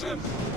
this!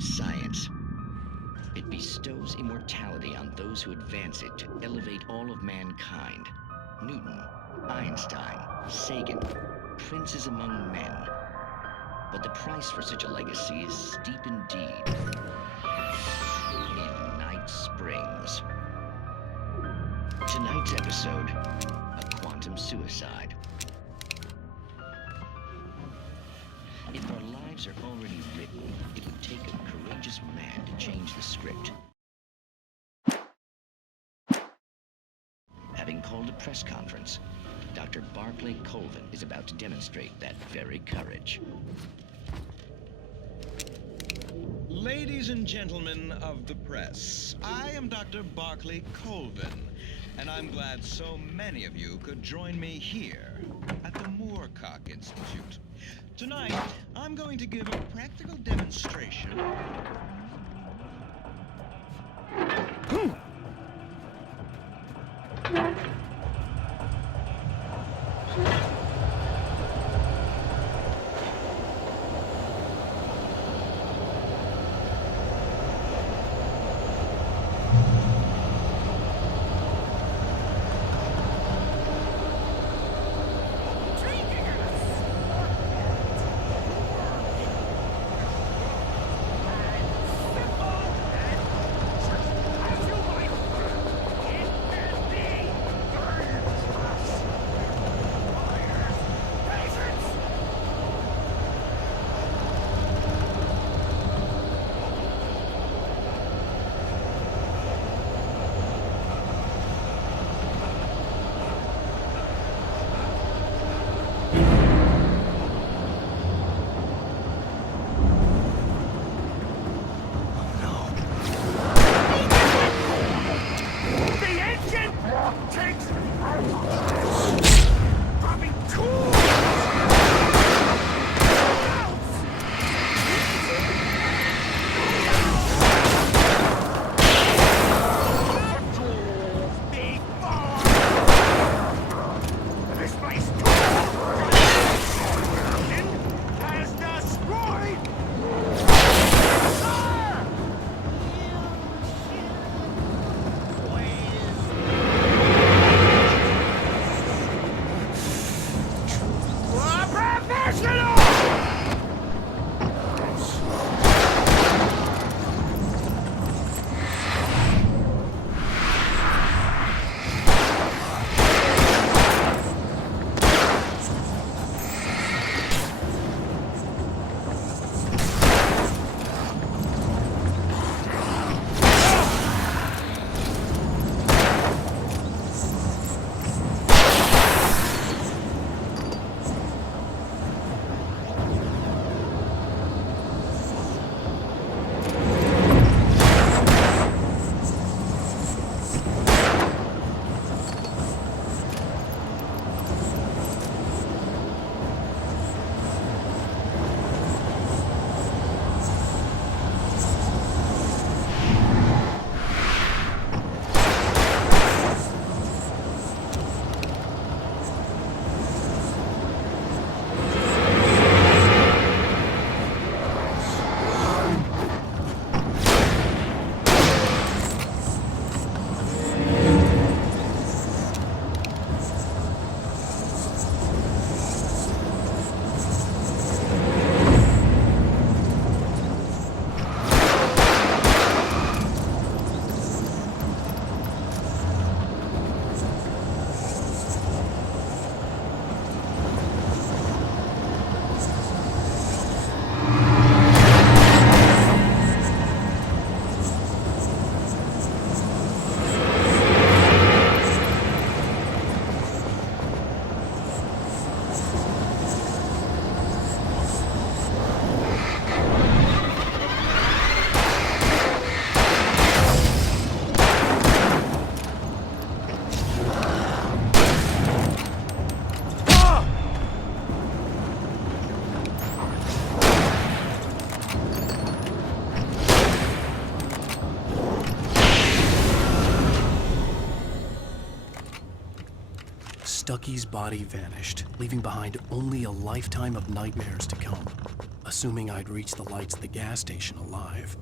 Science. It bestows immortality on those who advance it to elevate all of mankind. Newton, Einstein, Sagan, princes among men. But the price for such a legacy is steep indeed. In Night Springs. Tonight's episode, a quantum suicide. If our lives are already written, it would take a courageous man to change the script. Having called a press conference, Dr. Barclay Colvin is about to demonstrate that very courage. Ladies and gentlemen of the press, I am Dr. Barclay Colvin, and I'm glad so many of you could join me here at the Moorcock Institute. Tonight, I'm going to give a practical demonstration. Stucky's body vanished, leaving behind only a lifetime of nightmares to come, assuming I'd reach the lights at the gas station alive.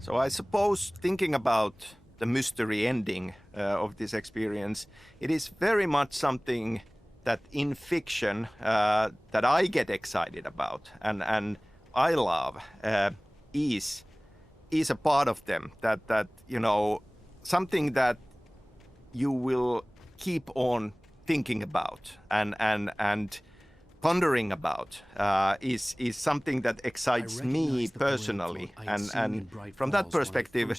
So I suppose thinking about the mystery ending of this experience, it is very much something that in fiction that I get excited about and I love is a part of them that you know, something that you will keep on thinking about and pondering about is something that excites me personally, and from that perspective,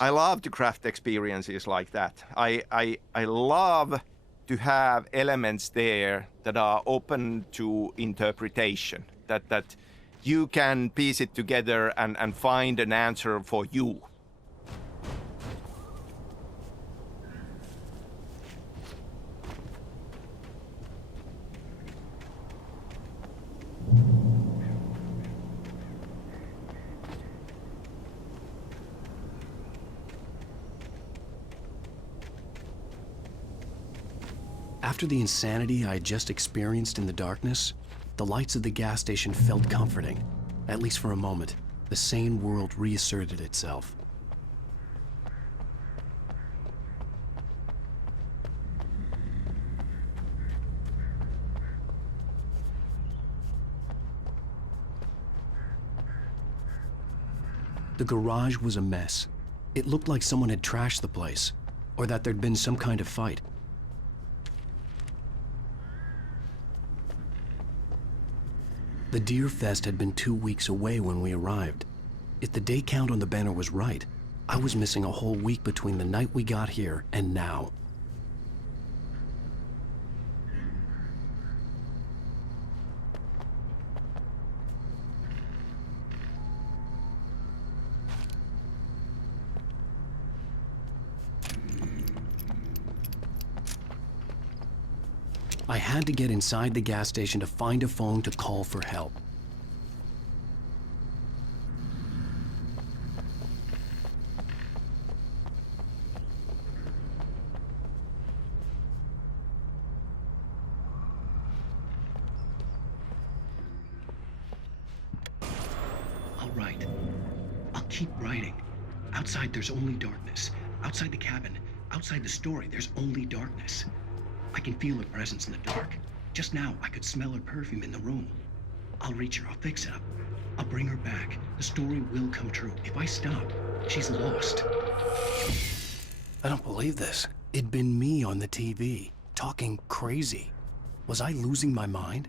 I love to craft experiences like that. I love to have elements there that are open to interpretation, that you can piece it together and find an answer for you. After the insanity I had just experienced in the darkness, the lights of the gas station felt comforting. At least for a moment, the sane world reasserted itself. The garage was a mess. It looked like someone had trashed the place, or that there'd been some kind of fight. The Deer Fest had been 2 weeks away when we arrived. If the day count on the banner was right, I was missing a whole week between the night we got here and now. I had to get inside the gas station to find a phone to call for help. I'll write. I'll keep writing. Outside, there's only darkness. Outside the cabin, outside the story, there's only darkness. I can feel her presence in the dark. Just now, I could smell her perfume in the room. I'll reach her, I'll fix it up. I'll bring her back. The story will come true. If I stop, she's lost. I don't believe this. It'd been me on the TV, talking crazy. Was I losing my mind?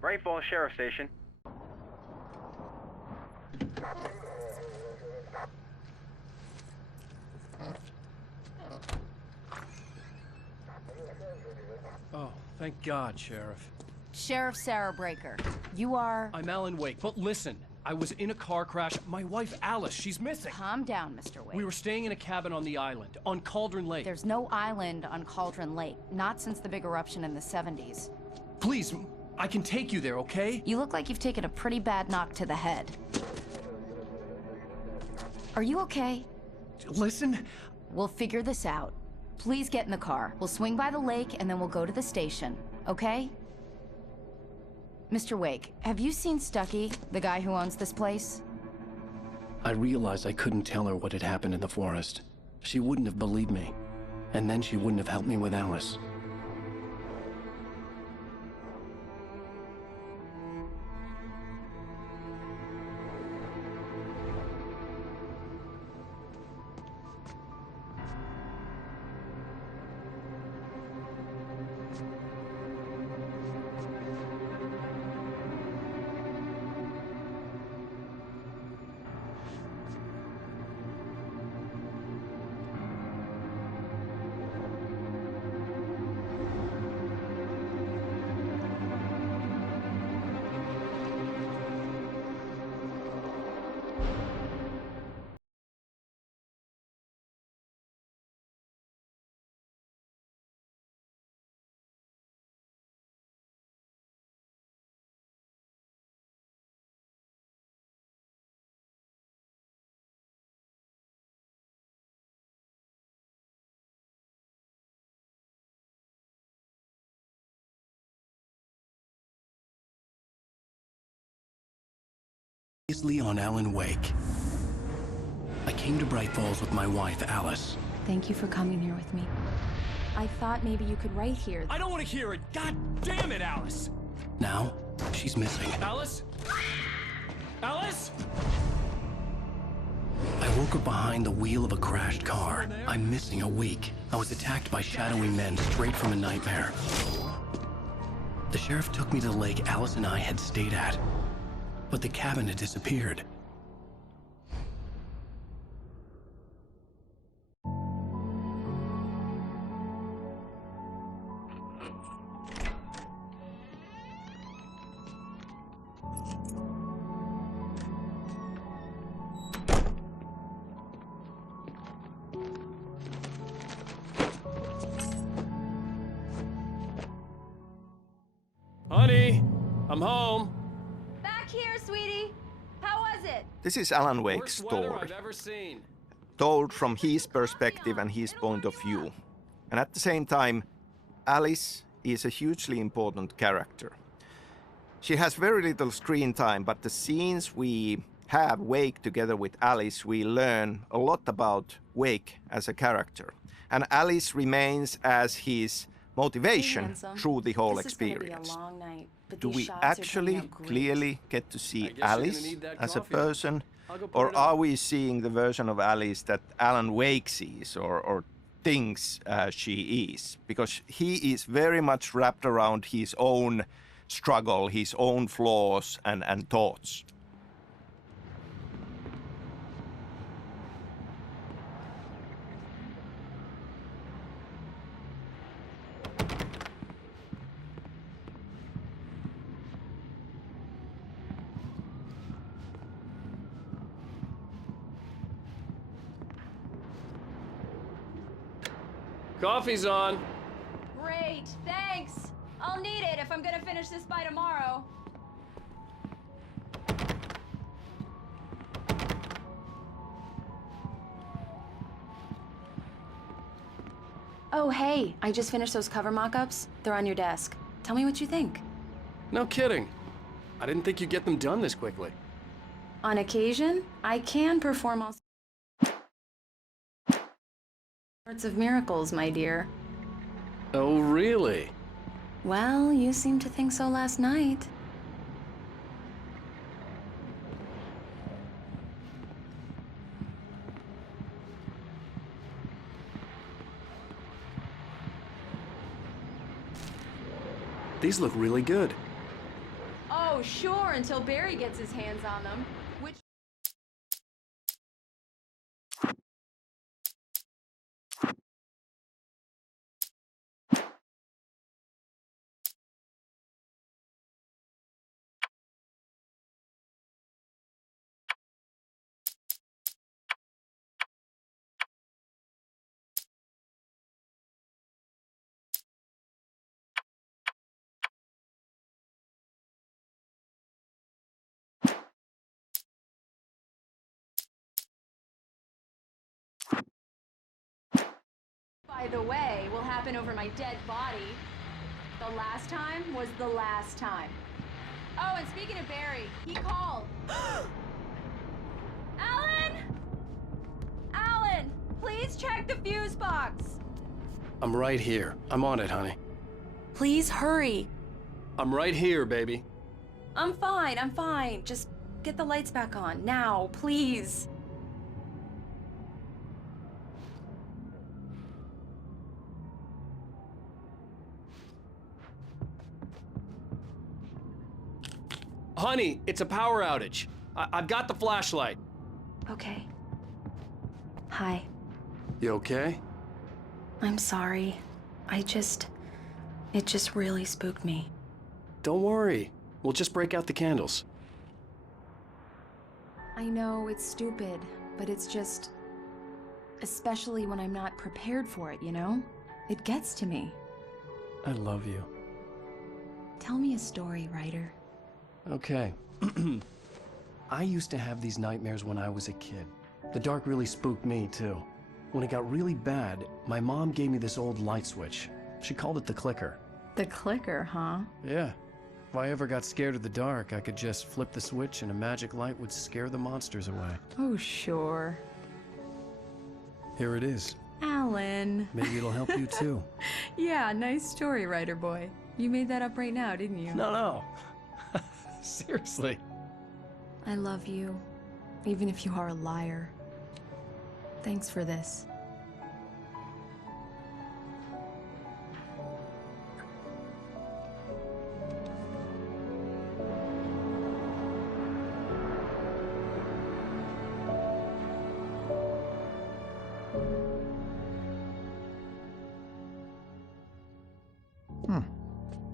Bright Falls Sheriff Station. Oh, thank God, Sheriff. Sheriff Sarah Breaker. You are... I'm Allanwейk, but listen. I was in a car crash. My wife, Alice, she's missing. Calm down, Mr. Wake. We were staying in a cabin on the island, on Cauldron Lake. There's no island on Cauldron Lake. Not since the big eruption in the 70s. Please, I can take you there, okay? You look like you've taken a pretty bad knock to the head. Are you okay? Listen. We'll figure this out. Please get in the car. We'll swing by the lake and then we'll go to the station, okay? Mr. Wake, have you seen Stucky, the guy who owns this place? I realized I couldn't tell her what had happened in the forest. She wouldn't have believed me. And then she wouldn't have helped me with Alice. Previously on Allanwейk. I came to Bright Falls with my wife, Alice. Thank you for coming here with me. I thought maybe you could write here. I don't want to hear it! God damn it, Alice! Now, she's missing. Alice? Alice? I woke up behind the wheel of a crashed car. I'm missing a week. I was attacked by shadowy men straight from a nightmare. The sheriff took me to the lake Alice and I had stayed at. But the cabin had disappeared. Honey, I'm home. Here, sweetie. How was it? This is Allanwake's Worst weather story, I've ever seen. told from his perspective and his point of view. And at the same time, Alice is a hugely important character. She has very little screen time, but the scenes we have Wake together with Alice, we learn a lot about Wake as a character. And Alice remains as his motivation through the whole experience. Do we actually clearly get to see Alice as a person? Or are we seeing the version of Alice that Allanwейk sees or thinks she is? Because he is very much wrapped around his own struggle, his own flaws and thoughts. Coffee's on. Great, thanks. I'll need it if I'm gonna finish this by tomorrow. Oh, hey, I just finished those cover mock-ups. They're on your desk. Tell me what you think. No kidding. I didn't think you'd get them done this quickly. On occasion, I can perform all sorts of miracles, my dear. Oh, really? Well, you seemed to think so last night. These look really good. Oh, sure, until Barry gets his hands on them. Which... By the way, will happen over my dead body. The last time was the last time. Oh, and speaking of Barry, he called. Alan! Alan, please check the fuse box. I'm right here. I'm on it, honey. Please hurry. I'm right here, baby. I'm fine. Just get the lights back on, now, please. Honey, it's a power outage. I've got the flashlight. Okay. Hi. You okay? I'm sorry. It just really spooked me. Don't worry. We'll just break out the candles. I know it's stupid, but it's just... especially when I'm not prepared for it, you know? It gets to me. I love you. Tell me a story, writer. Okay. I used to have these nightmares when I was a kid. The dark really spooked me, too. When it got really bad, my mom gave me this old light switch. She called it the clicker. The clicker, huh? Yeah. If I ever got scared of the dark, I could just flip the switch and a magic light would scare the monsters away. Oh, sure. Here it is. Alan. Maybe it'll help you, too. Yeah, nice story, writer boy. You made that up right now, didn't you? No. Seriously. I love you, even if you are a liar. Thanks for this.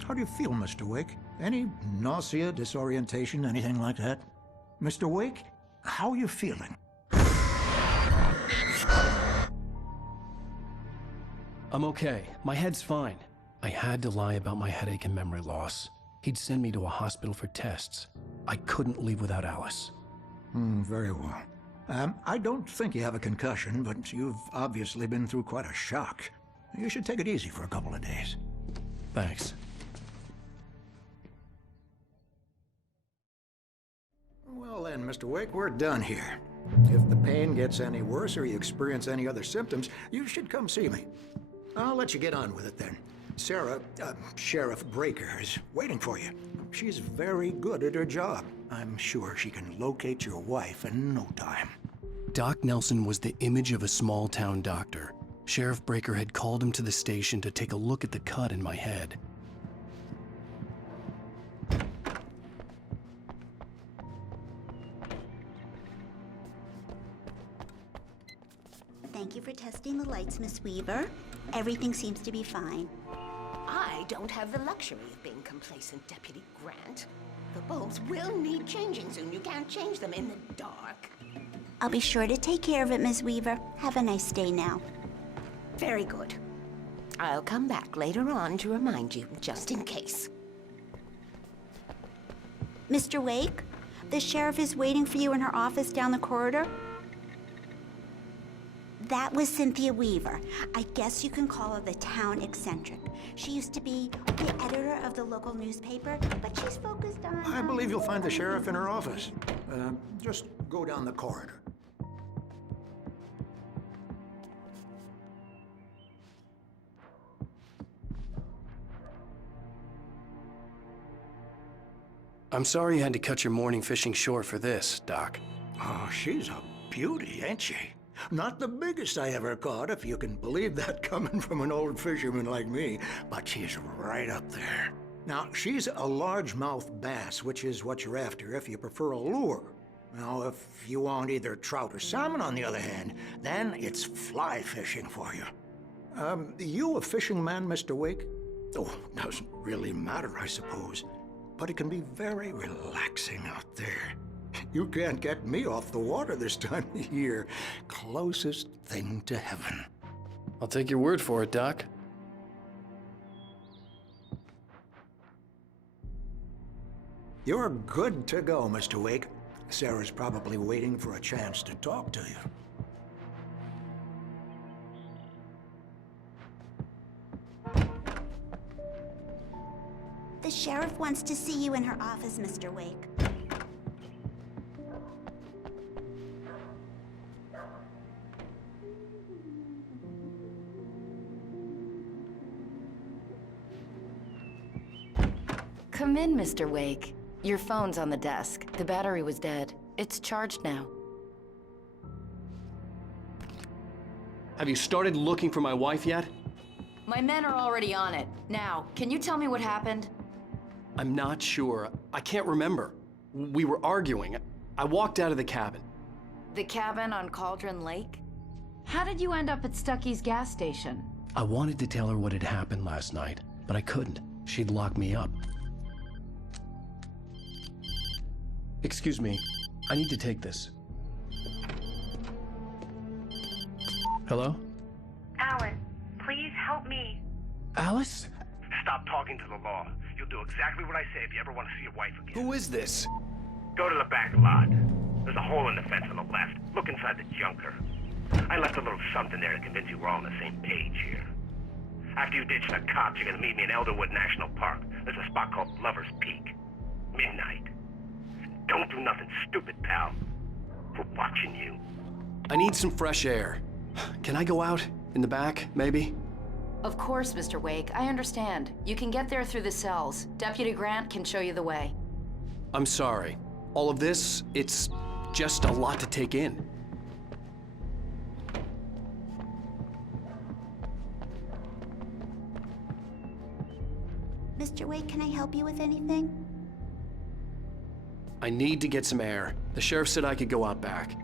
How do you feel, Mr. Wake? Any nausea, disorientation, anything like that? Mr. Wake, how are you feeling? I'm okay. My head's fine. I had to lie about my headache and memory loss. He'd send me to a hospital for tests. I couldn't leave without Alice. Very well. I don't think you have a concussion, but you've obviously been through quite a shock. You should take it easy for a couple of days. Thanks. Well then, Mr. Wake, we're done here. If the pain gets any worse or you experience any other symptoms, you should come see me. I'll let you get on with it then. Sarah, Sheriff Breaker, is waiting for you. She's very good at her job. I'm sure she can locate your wife in no time. Doc Nelson was the image of a small-town doctor. Sheriff Breaker had called him to the station to take a look at the cut in my head. Thank you for testing the lights, Miss Weaver. Everything seems to be fine. I don't have the luxury of being complacent, Deputy Grant. The bulbs will need changing soon. You can't change them in the dark. I'll be sure to take care of it, Miss Weaver. Have a nice day now. Very good. I'll come back later on to remind you, just in case. Mr. Wake, the sheriff is waiting for you in her office down the corridor. That was Cynthia Weaver. I guess you can call her the town eccentric. She used to be the editor of the local newspaper, but she's focused on... I believe you'll find the sheriff in her office. Just go down the corridor. I'm sorry you had to cut your morning fishing short for this, Doc. Oh, she's a beauty, ain't she? Not the biggest I ever caught, if you can believe that coming from an old fisherman like me, but she's right up there. Now, she's a largemouth bass, which is what you're after if you prefer a lure. Now, if you want either trout or salmon, on the other hand, then it's fly fishing for you. You a fishing man, Mr. Wake? Oh, doesn't really matter, I suppose. But it can be very relaxing out there. You can't get me off the water this time of year. Closest thing to heaven. I'll take your word for it, Doc. You're good to go, Mr. Wake. Sarah's probably waiting for a chance to talk to you. The sheriff wants to see you in her office, Mr. Wake. Come in, Mr. Wake. Your phone's on the desk. The battery was dead. It's charged now. Have you started looking for my wife yet? My men are already on it. Now, can you tell me what happened? I'm not sure. I can't remember. We were arguing. I walked out of the cabin. The cabin on Cauldron Lake? How did you end up at Stucky's gas station? I wanted to tell her what had happened last night, but I couldn't. She'd lock me up. Excuse me. I need to take this. Hello? Alan, please help me. Alice? Stop talking to the law. You'll do exactly what I say if you ever want to see your wife again. Who is this? Go to the back lot. There's a hole in the fence on the left. Look inside the junker. I left a little something there to convince you we're all on the same page here. After you ditch the cops, you're gonna meet me in Elderwood National Park. There's a spot called Lover's Peak. Midnight. Don't do nothing stupid, pal. We're watching you. I need some fresh air. Can I go out? In the back, maybe? Of course, Mr. Wake. I understand. You can get there through the cells. Deputy Grant can show you the way. I'm sorry. All of this, it's just a lot to take in. Mr. Wake, can I help you with anything? I need to get some air. The sheriff said I could go out back.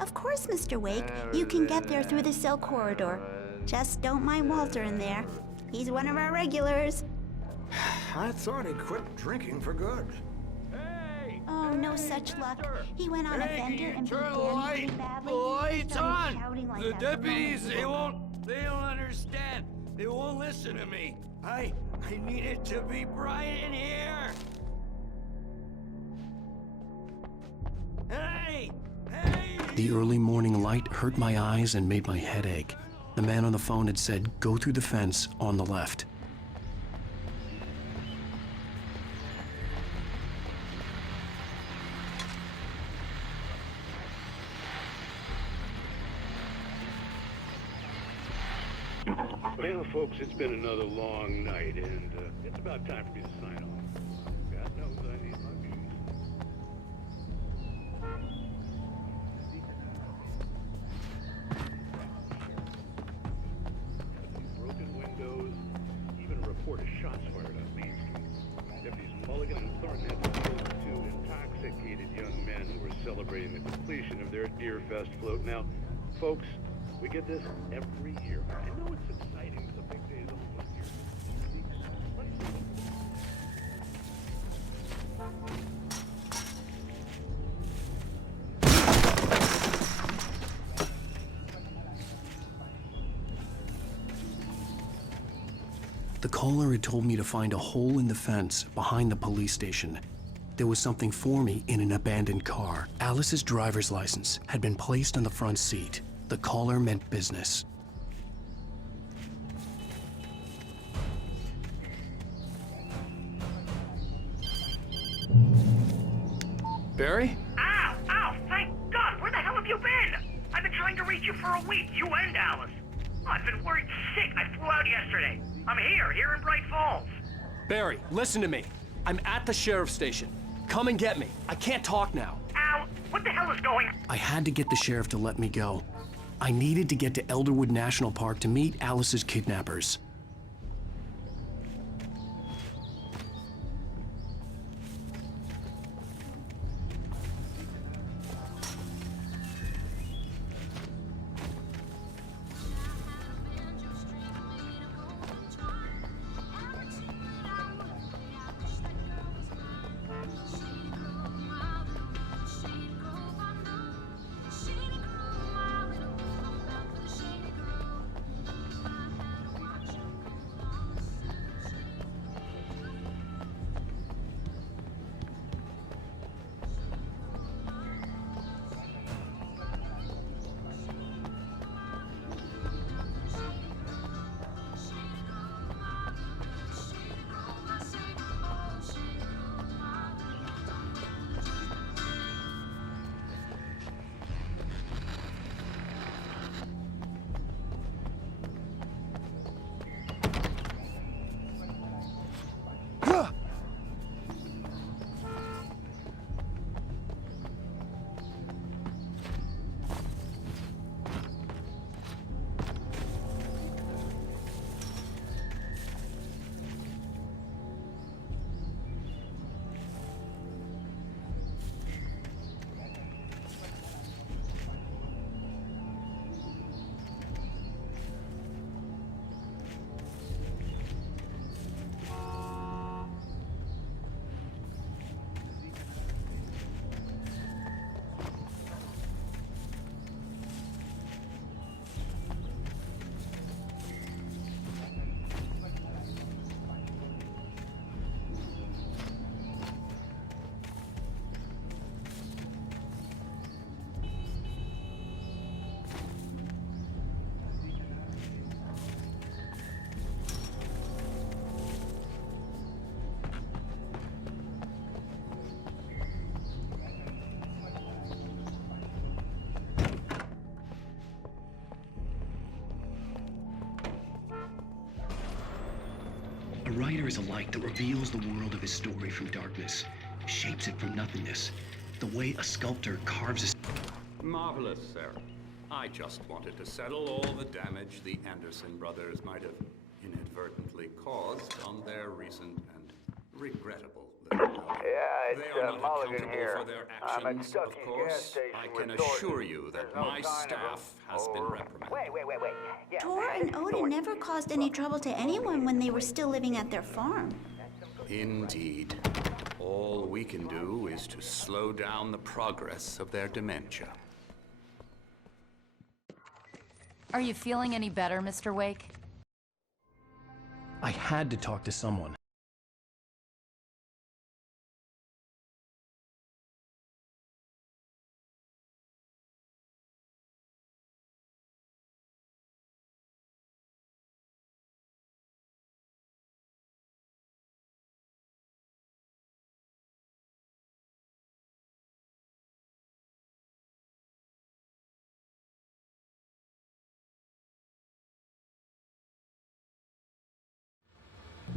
Of course, Mr. Wake. You can get there through the cell corridor. Just don't mind Walter in there. He's one of our regulars. I thought he quit drinking for good. Oh, no such luck. He went on a bender and beat Danny pretty badly. The light's Started on! shouting like The that deputies, moment. they don't understand. They won't listen to me. I need it to be bright in here. Hey! Hey! The early morning light hurt my eyes and made my head ache. The man on the phone had said, go through the fence on the left. Well, folks, it's been another long night, and it's about time for me to sign off. God knows I need my views. Broken windows, even a report of shots fired on Main Street. Deputies Mulligan and Thornton had to deal with two intoxicated young men who were celebrating the completion of their Deer Fest float. Now, folks, we get this every year. I know it's exciting. The big day is almost here. The caller had told me to find a hole in the fence behind the police station. There was something for me in an abandoned car. Alice's driver's license had been placed on the front seat. The caller meant business. Barry? Ow! Ow! Thank God! Where the hell have you been? I've been trying to reach you for a week, you and Alice. Oh, I've been worried sick. I flew out yesterday. I'm here in Bright Falls. Barry, listen to me. I'm at the sheriff's station. Come and get me. I can't talk now. Ow! What the hell is going on? I had to get the sheriff to let me go. I needed to get to Elderwood National Park to meet Alice's kidnappers. writer is a light that reveals the world of his story from darkness, shapes it from nothingness, the way a sculptor carves a... Marvelous, sir. I just wanted to settle all the damage the Anderson brothers might have inadvertently caused on their recent and regrettable little novel. Yeah, it's They are not Mulligan accountable here. for their I'm at actions, of Stucky's gas course. station I with can Thornton. assure you that There's no my sign of staff him. has been Or- reprimanded. Wait. Yeah, Tor and Odin Thornton. never caused any trouble to anyone when they were still living at their farm. Indeed. All we can do is to slow down the progress of their dementia. Are you feeling any better, Mr. Wake? I had to talk to someone.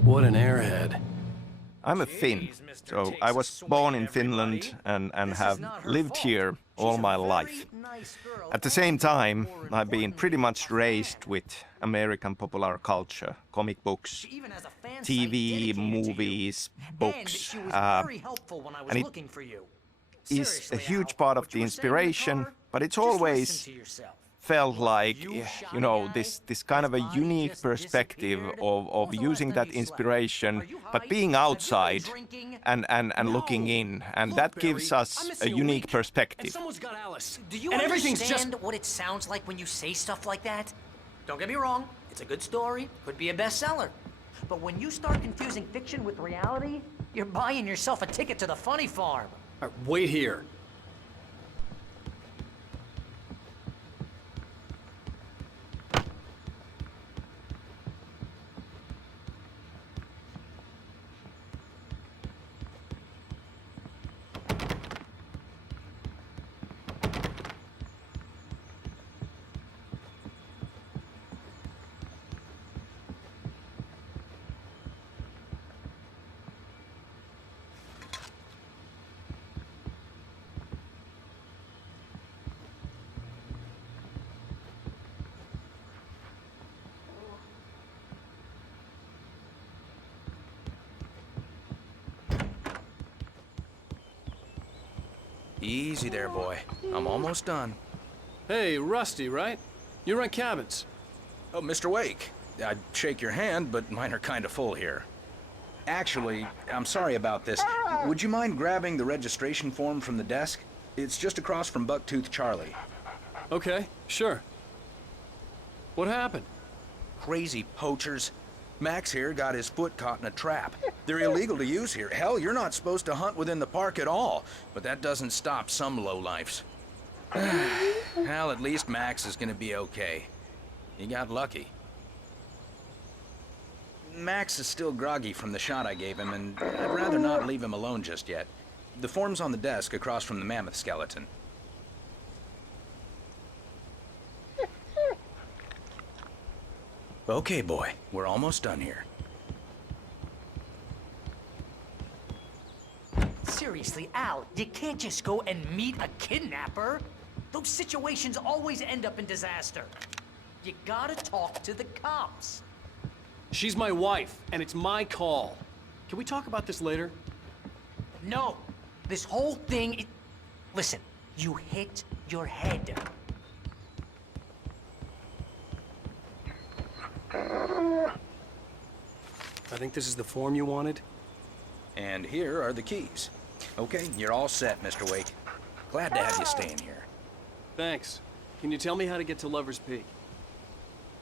What an airhead. I'm a Finn, so I was born in Finland and have lived here all my life. At the same time, I've been pretty much raised with American popular culture, comic books, TV, movies, books, and it is a huge part of the inspiration, but it's always felt like, you know, this kind of a unique perspective of using that inspiration, but being outside and looking in, and that gives us a unique perspective. Do you understand what it sounds like when you say stuff like that? Don't get me wrong, it's a good story, could be a bestseller. But when you start confusing fiction with reality, you're buying yourself a ticket to the funny farm. All right, wait here. Easy there, boy. I'm almost done. Hey, Rusty, right? You rent cabins. Oh, Mr. Wake. I'd shake your hand, but mine are kind of full here. Actually, I'm sorry about this. Would you mind grabbing the registration form from the desk? It's just across from Bucktooth Charlie. Okay, sure. What happened? Crazy poachers. Max here got his foot caught in a trap. They're illegal to use here. Hell, you're not supposed to hunt within the park at all. But that doesn't stop some lowlifes. Well, at least Max is gonna be okay. He got lucky. Max is still groggy from the shot I gave him, and I'd rather not leave him alone just yet. The form's on the desk across from the mammoth skeleton. Okay, boy. We're almost done here. Seriously, Al, you can't just go and meet a kidnapper. Those situations always end up in disaster. You gotta talk to the cops. She's my wife, and it's my call. Can we talk about this later? No, this whole thing, listen, you hit your head. I think this is the form you wanted. And here are the keys. Okay, you're all set, Mr. Wake. Glad to have you staying here. Thanks. Can you tell me how to get to Lover's Peak?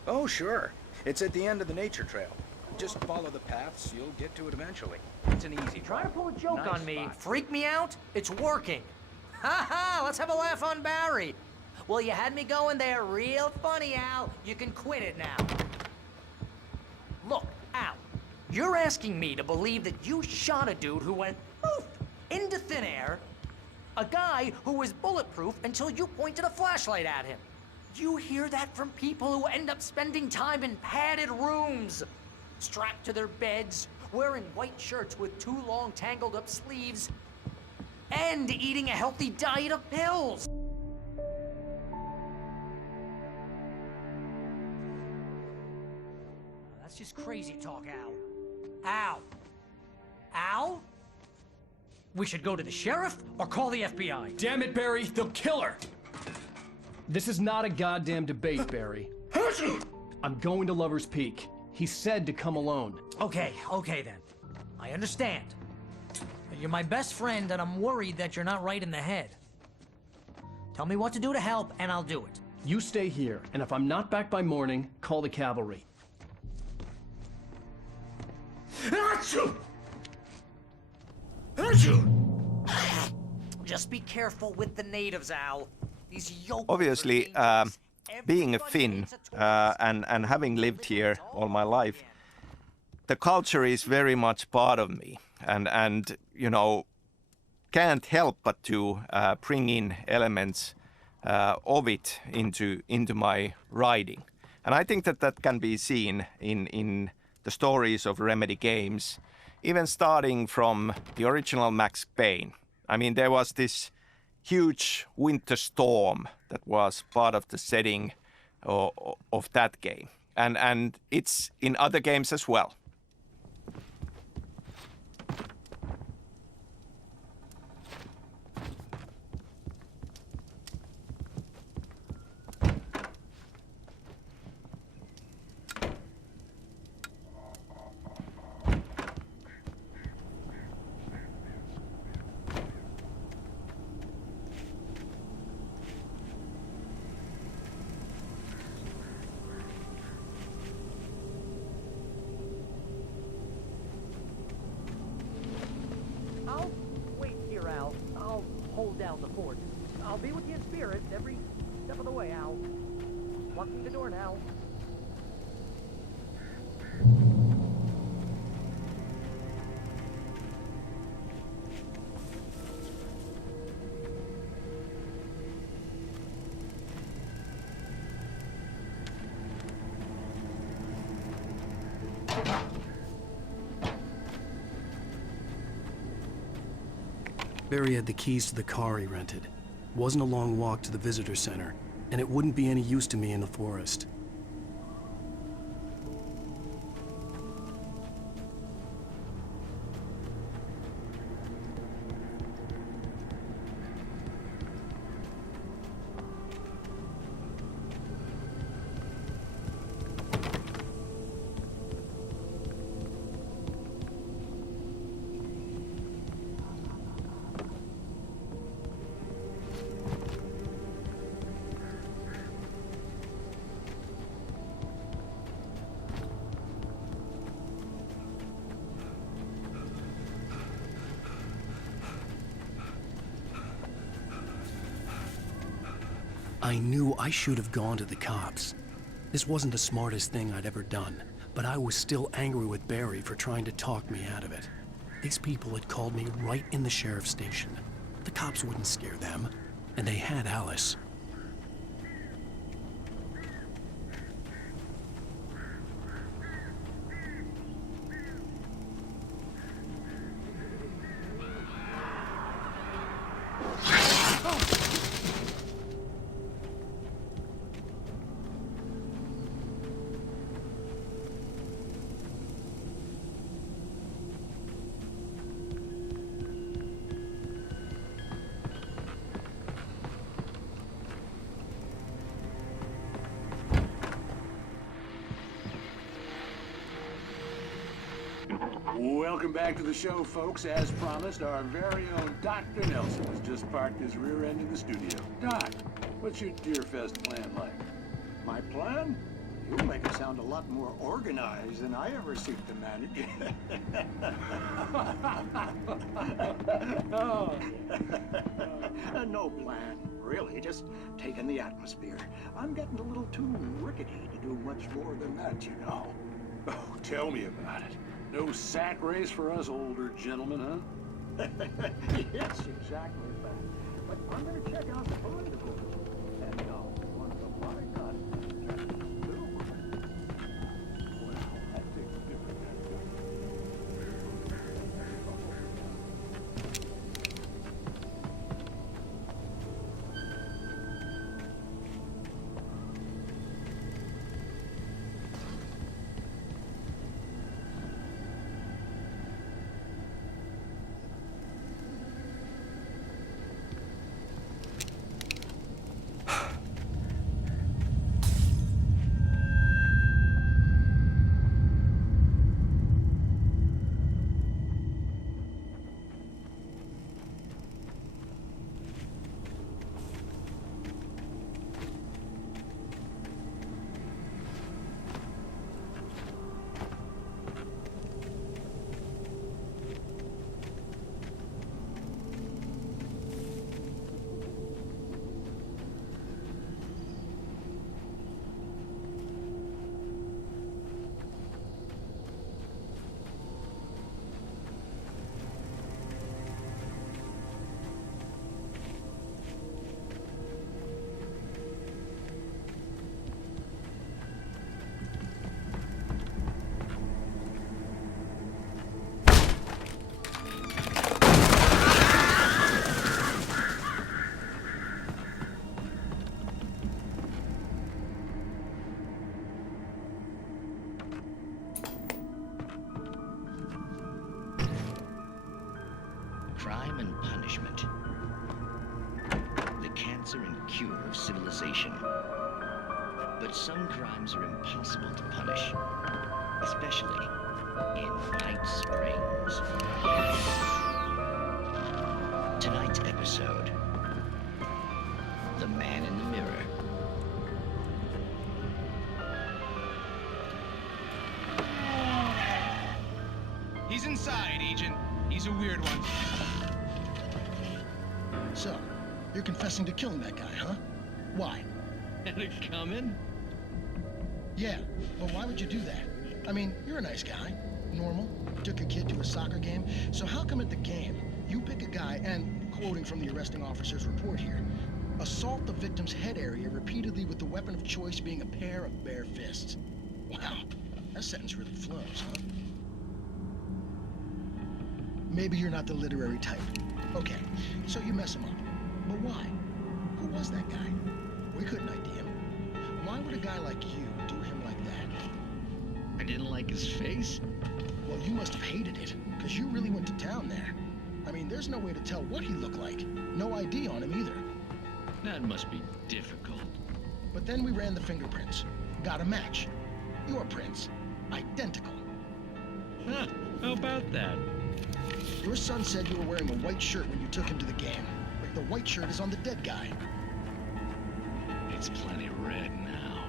Oh, sure. It's at the end of the nature trail. Just follow the paths, you'll get to it eventually. It's an easy Try to drive. pull a joke Nice on me, spot. freak me out? It's working. Ha ha, let's have a laugh on Barry. Well, you had me going there real funny, Al. You can quit it now. Look, Al, you're asking me to believe that you shot a dude who went poof into thin air, a guy who was bulletproof until you pointed a flashlight at him. You hear that from people who end up spending time in padded rooms, strapped to their beds, wearing white shirts with too long tangled up sleeves, and eating a healthy diet of pills. That's just crazy talk, Al. Al? Al? We should go to the sheriff or call the FBI. Damn it, Barry, they'll kill her! This is not a goddamn debate, Barry. I'm going to Lover's Peak. He said to come alone. Okay then. I understand. But you're my best friend, and I'm worried that you're not right in the head. Tell me what to do to help, and I'll do it. You stay here, and if I'm not back by morning, call the cavalry. Just be careful with the natives, Al. These yokels. Obviously, being a Finn and having lived here all my life, the culture is very much part of me, and you know, can't help but to bring in elements of it into my writing, and I think that can be seen in the stories of Remedy games, even starting from the original Max Payne. I mean, there was this huge winter storm that was part of the setting of that game, and it's in other games as well. I'll wait here, Al. I'll hold down the fort. I'll be with you in spirit every step of the way, Al. Locking the door now. Barry had the keys to the car he rented. It wasn't a long walk to the visitor center, and it wouldn't be any use to me in the forest. I knew I should have gone to the cops. This wasn't the smartest thing I'd ever done, but I was still angry with Barry for trying to talk me out of it. These people had called me right in the sheriff's station. The cops wouldn't scare them, and they had Alice. Welcome back to the show, folks. As promised, our very own Dr. Nelson has just parked his rear end in the studio. Doc, what's your Deerfest plan like? My plan? You'll make it sound a lot more organized than I ever seek to manage. No plan, really. Just taking the atmosphere. I'm getting a little too rickety to do much more than that, you know. Oh, tell me about it. No sack race for us older gentlemen, huh? Yes, exactly that. But I'm going to check out the political and one of the bodyguard too. Well, that takes a different kind of crime and punishment. The cancer and cure of civilization. But some crimes are impossible to punish, especially in White Springs. Tonight's episode, The Man in the Mirror. He's inside, Agent. He's a weird one. So, you're confessing to killing that guy, huh? Why? And it coming? Yeah, but why would you do that? I mean, you're a nice guy. Normal. Took a kid to a soccer game. So how come at the game, you pick a guy and, quoting from the arresting officer's report here, assault the victim's head area repeatedly with the weapon of choice being a pair of bare fists? Wow, that sentence really flows, huh? Maybe you're not the literary type. Okay, so you mess him up. But why? Who was that guy? We couldn't ID him. Why would a guy like you do him like that? I didn't like his face? Well, you must have hated it, because you really went to town there. I mean, there's no way to tell what he looked like. No ID on him either. That must be difficult. But then we ran the fingerprints. Got a match. Your prints. Identical. Huh, how about that? Your son said you were wearing a white shirt when you took him to the game. But the white shirt is on the dead guy. It's plenty red now.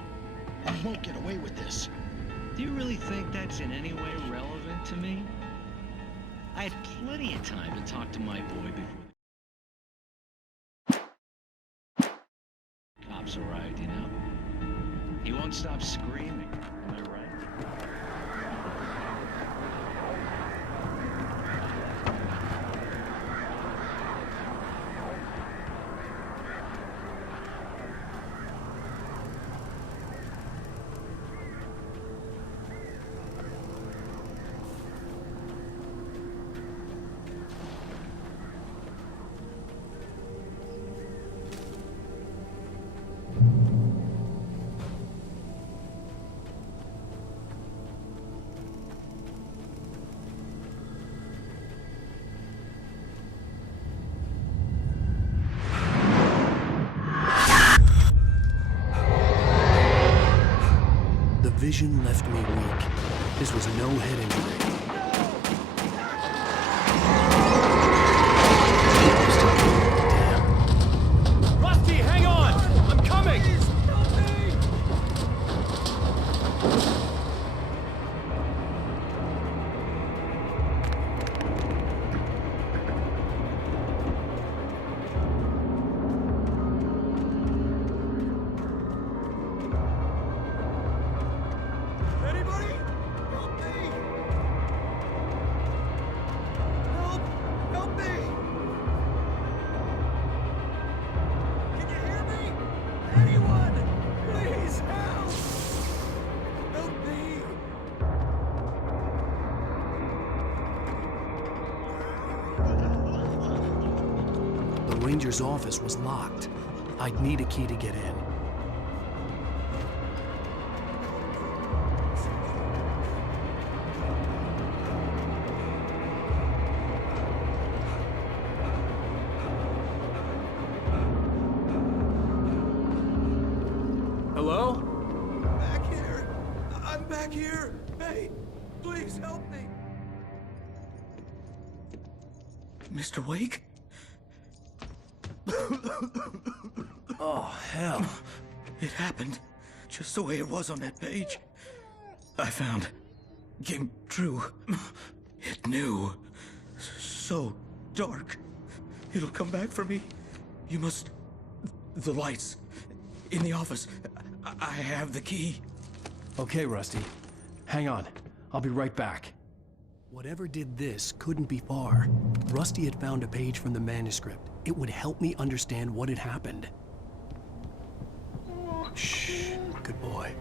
You won't get away with this. Do you really think that's in any way relevant to me? I had plenty of time to talk to my boy before the cops arrived, you know? He won't stop screaming, am I right? Vision left me weak. This was no head injury. Rusty, hang on! I'm coming! Ranger's office was locked. I'd need a key to get in. Hello? Back here! I'm back here! Hey, please help me! Mr. Wake? Oh, hell. It happened just the way it was on that page. I found. Came true. It knew. So dark. It'll come back for me. You must... The lights. In the office. I have the key. Okay, Rusty. Hang on. I'll be right back. Whatever did this couldn't be far. Rusty had found a page from the manuscript. It would help me understand what had happened. Shh. Good boy.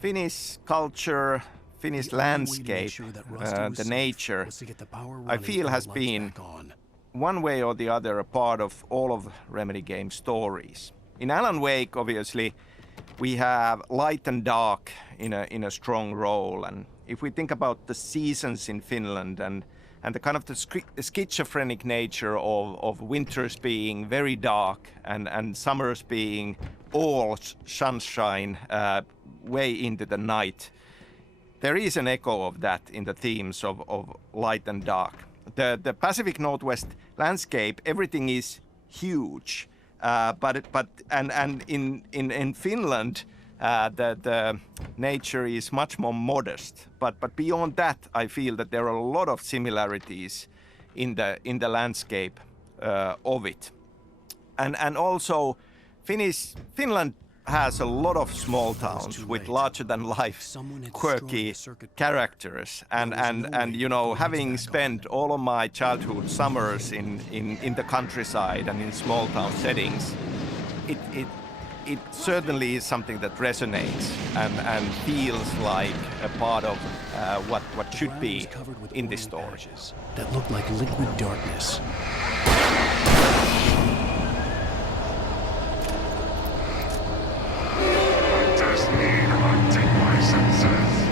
Finnish culture, Finnish landscape, the nature, I feel has been one way or the other a part of all of Remedy game stories. In Alan Wake, obviously, we have light and dark in a strong role, and if we think about the seasons in Finland and the kind of the schizophrenic nature of winters being very dark and summers being all sunshine way into the night, there is an echo of that in the themes of light and dark. The Pacific Northwest landscape, everything is huge, but in Finland, the nature is much more modest. But beyond that, I feel that there are a lot of similarities in the landscape of it, and also Finland has a lot of small towns with larger than life quirky characters, and you know, having spent all of my childhood summers in the countryside and in small town settings, it certainly is something that resonates and feels like a part of what should be in this story. That looked like liquid darkness. There's need haunting my senses.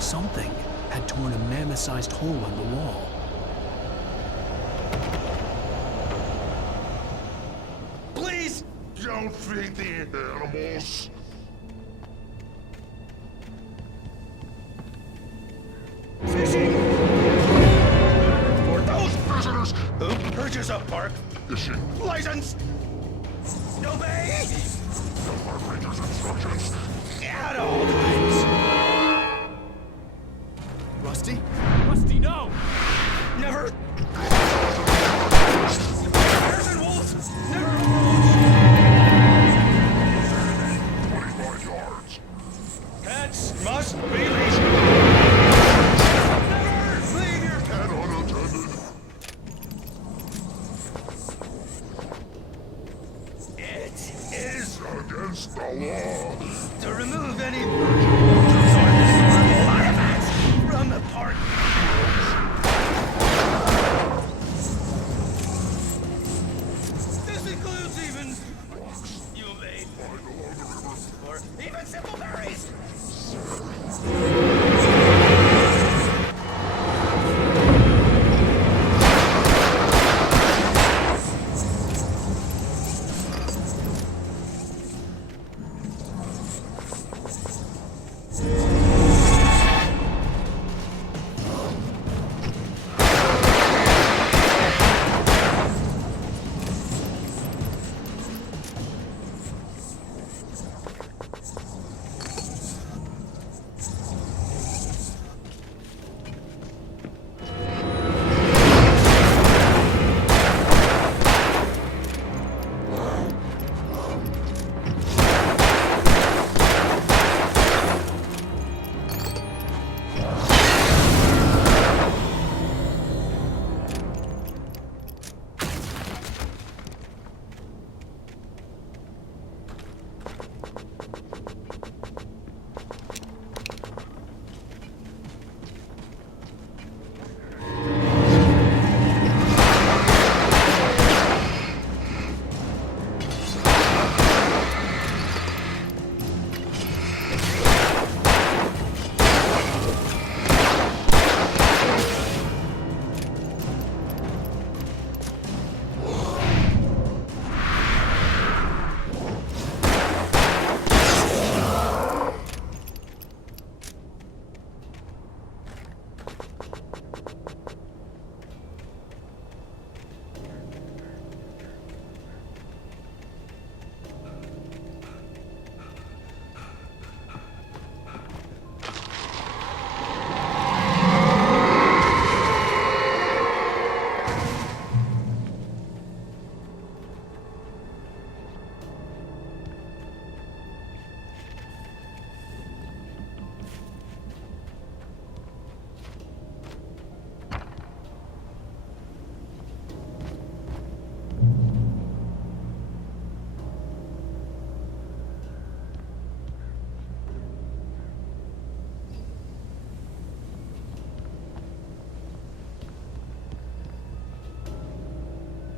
Something had torn a mammoth-sized hole in the wall. Please don't feed the animals. Fishing! For those prisoners who purchase a park license, obey the park ranger's instructions at all times. Rusty? Rusty, no! Never. Bears and wolves. Never. 25 yards. Pets must be leashed. Never leave your Cat unattended. It is against the law to remove any